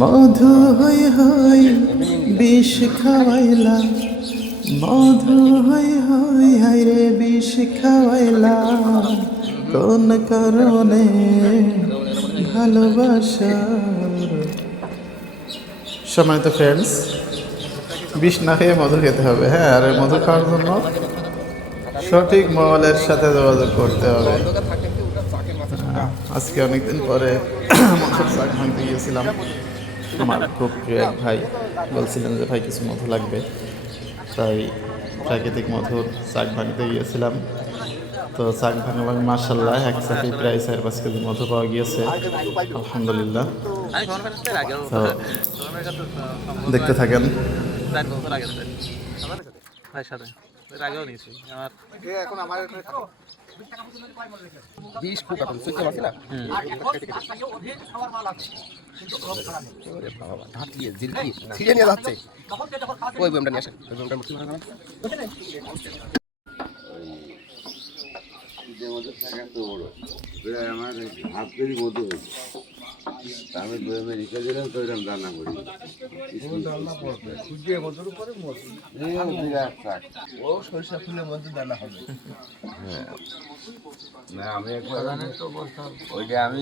মধু হই হই বিষ খাওয়াইলা, মধু হই হই হাইরে বিষ খাওয়াইলা, কোন কারণে ভালোবাসার। সময় তো ফ্রেন্ডস, বিষ না খেয়ে মধু খেতে হবে। হ্যাঁ, আর এই মধু খাওয়ার জন্য সঠিক মহলের সাথে যোগাযোগ করতে হবে। আজকে অনেকদিন পরে মধুর চাক ভাঙতে গিয়েছিলাম। আমার খুব প্রিয় এক ভাই বলছিলেন যে ভাই কিছু মধু লাগবে, তাই প্রাকৃতিক মধুর চাক ভাঙতে গিয়েছিলাম। তো চাক ভাঙলাম, মার্শাল্লাহ এক চাকে প্রায় 4-5 কেজি মধু পাওয়া গিয়েছে, আলহামদুলিল্লাহ। তো দেখতে থাকেন। আমার হাফ কেজি মতো হয়েছে, আমি বইমে রেখে দিলাম তো এরকম রান্না করি। ও সরিষা ফুলের মধ্যে দানা হবে। না আমি একবার ওইটা আমি